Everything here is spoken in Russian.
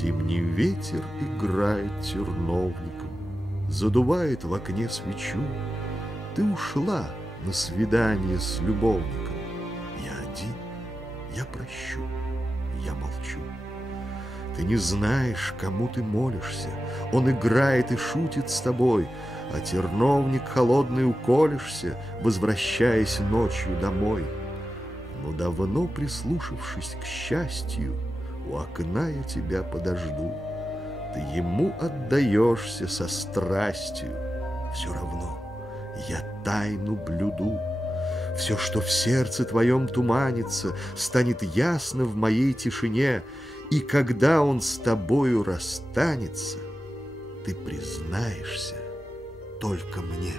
Зимний ветер играет терновником, задувает в окне свечу. Ты ушла на свидание с любовником. Я один, я прощу, я молчу. Ты не знаешь, кому ты молишься. Он играет и шутит с тобой, а терновник холодный уколешься, возвращаясь ночью домой. Но давно прислушавшись к счастью, у окна я тебя подожду. Ты ему отдаешься со страстью, все равно я тайну блюду. Все, что в сердце твоем туманится, станет ясно в моей тишине, и когда он с тобою расстанется, ты признаешься только мне.